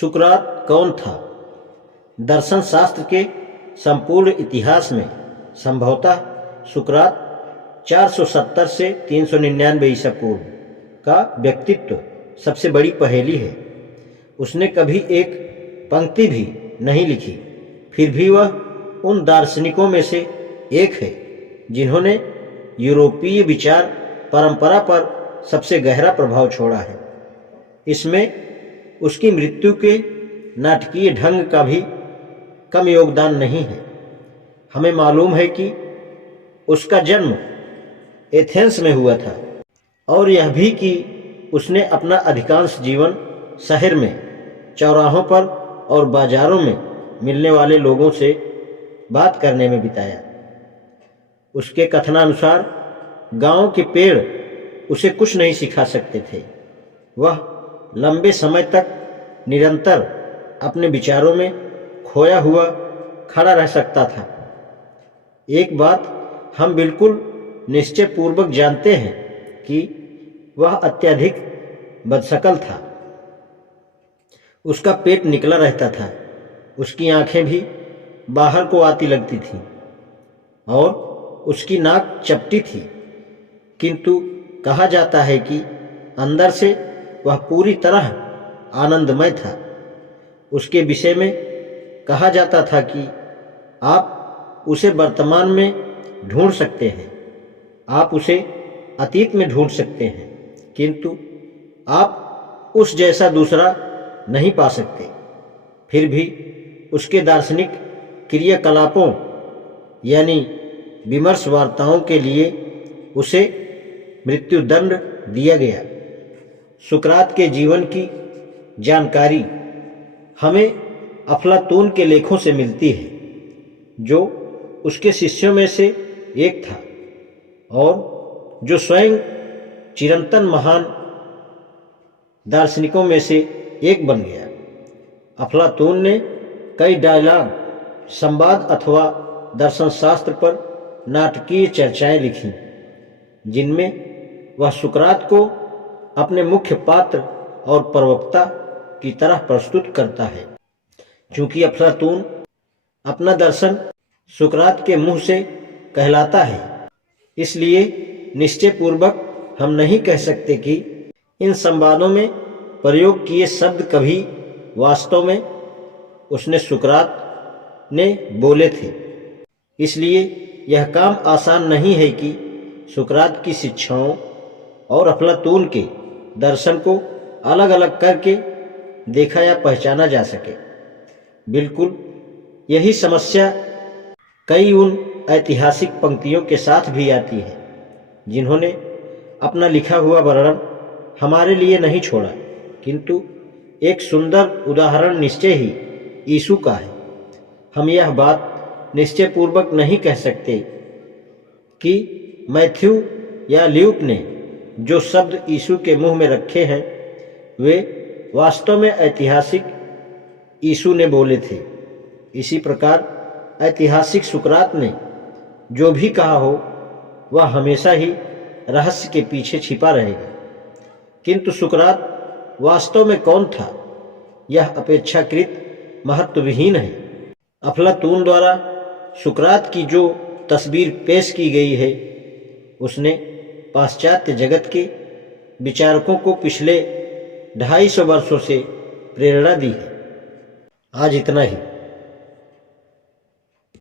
सुकरात कौन था? दर्शन शास्त्र के संपूर्ण इतिहास में संभवतः सुकरात 470 से 399 ईसा पूर्व का व्यक्तित्व सबसे बड़ी पहेली है। उसने कभी एक पंक्ति भी नहीं लिखी, फिर भी वह उन दार्शनिकों में से एक है जिन्होंने यूरोपीय विचार परंपरा पर सबसे गहरा प्रभाव छोड़ा है। इसमें उसकी मृत्यु के नाटकीय ढंग का भी कम योगदान नहीं है। हमें मालूम है कि उसका जन्म एथेंस में हुआ था और यह भी कि उसने अपना अधिकांश जीवन शहर में चौराहों पर और बाजारों में मिलने वाले लोगों से बात करने में बिताया। उसके कथनानुसार गांव के पेड़ उसे कुछ नहीं सिखा सकते थे। वह लंबे समय तक निरंतर अपने विचारों में खोया हुआ खड़ा रह सकता था। एक बात हम बिल्कुल निश्चय पूर्वक जानते हैं कि वह अत्यधिक बदशक्ल था। उसका पेट निकला रहता था, उसकी आंखें भी बाहर को आती लगती थीं और उसकी नाक चपटी थी, किंतु कहा जाता है कि अंदर से वह पूरी तरह आनंदमय था। उसके विषय में कहा जाता था कि आप उसे वर्तमान में ढूंढ सकते हैं, आप उसे अतीत में ढूंढ सकते हैं, किंतु आप उस जैसा दूसरा नहीं पा सकते। फिर भी उसके दार्शनिक क्रियाकलापों यानी विमर्श वार्ताओं के लिए उसे मृत्युदंड दिया गया। सुकरात के जीवन की जानकारी हमें अफलातून के लेखों से मिलती है, जो उसके शिष्यों में से एक था और जो स्वयं चिरंतन महान दार्शनिकों में से एक बन गया। अफलातून ने कई डायलॉग, संवाद अथवा दर्शन शास्त्र पर नाटकीय चर्चाएं लिखी, जिनमें वह सुकरात को अपने मुख्य पात्र और प्रवक्ता की तरह प्रस्तुत करता है। चूंकि अफलातून अपना दर्शन सुकरात के मुंह से कहलाता है, इसलिए निश्चय पूर्वक हम नहीं कह सकते कि इन संवादों में प्रयोग किए शब्द कभी वास्तव में उसने सुकरात ने बोले थे। इसलिए यह काम आसान नहीं है कि सुकरात की शिक्षाओं और अफलातून के दर्शन को अलग अलग करके देखा या पहचाना जा सके। बिल्कुल यही समस्या कई उन ऐतिहासिक पंक्तियों के साथ भी आती है जिन्होंने अपना लिखा हुआ वर्णन हमारे लिए नहीं छोड़ा, किंतु एक सुंदर उदाहरण निश्चय ही यीशु का है। हम यह बात निश्चय पूर्वक नहीं कह सकते कि मैथ्यू या ल्यूक ने जो शब्द यीशु के मुंह में रखे हैं वे वास्तव में ऐतिहासिक यीशु ने बोले थे। इसी प्रकार ऐतिहासिक सुकरात ने जो भी कहा हो वह हमेशा ही रहस्य के पीछे छिपा रहेगा। किंतु सुकरात वास्तव में कौन था, यह अपेक्षाकृत महत्वहीन है। अफलातून द्वारा सुकरात की जो तस्वीर पेश की गई है, उसने पाश्चात्य जगत के विचारकों को पिछले 250 वर्षों से प्रेरणा दी है। आज इतना ही।